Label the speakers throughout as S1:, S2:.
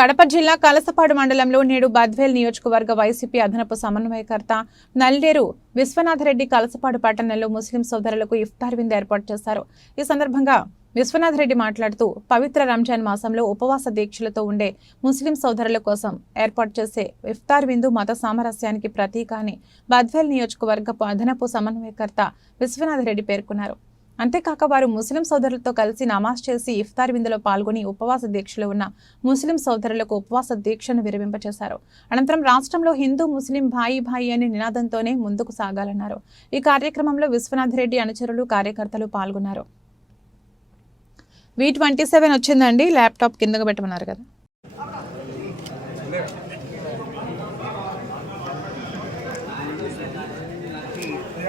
S1: కడప జిల్లా కలసపాడు మండలంలో నేడు బద్వేల్ నియోజకవర్గ వైసీపీ అదనపు సమన్వయకర్త నల్లేరు విశ్వనాథరెడ్డి కలసపాడు పట్టణంలో ముస్లిం సోదరులకు ఇఫ్తార్ విందు ఏర్పాటు చేశారు. ఈ సందర్భంగా విశ్వనాథరెడ్డి మాట్లాడుతూ పవిత్ర రంజాన్ మాసంలో ఉపవాస దీక్షలతో ఉండే ముస్లిం సోదరుల కోసం ఏర్పాటు చేసే ఇఫ్తార్ విందు మత సామరస్యానికి ప్రతీక అని బద్వేల్ నియోజకవర్గపు అదనపు సమన్వయకర్త విశ్వనాథరెడ్డి పేర్కొన్నారు. అంతేకాక వారు ముస్లిం సోదరులతో కలిసి నమాజ్ చేసి ఇఫ్తార్ విందులో పాల్గొని ఉపవాస దీక్షలో ఉన్న ముస్లిం సోదరులకు ఉపవాస దీక్షను విరమింపచేశారు. అనంతరం రాష్ట్రంలో హిందూ ముస్లిం భాయి భాయి అనే నినాదంతోనే ముందుకు సాగాలన్నారు. ఈ కార్యక్రమంలో విశ్వనాథ్ రెడ్డి అనుచరులు కార్యకర్తలు పాల్గొన్నారు. వి ట్వంటీ సెవెన్ వచ్చిందండి ల్యాప్టాప్ కిందకు పెట్టమన్నారు కదా.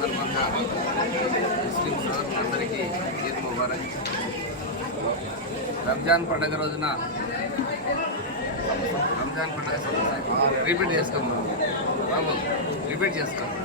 S2: సందర్భంగా ముస్లిం సోదరులందరికీ ఈద్ ముబారక్. రంజాన్ పండుగ రోజున రంజాన్ పండుగ రిపీట్ చేసుకోము రిపీట్ చేసుకోము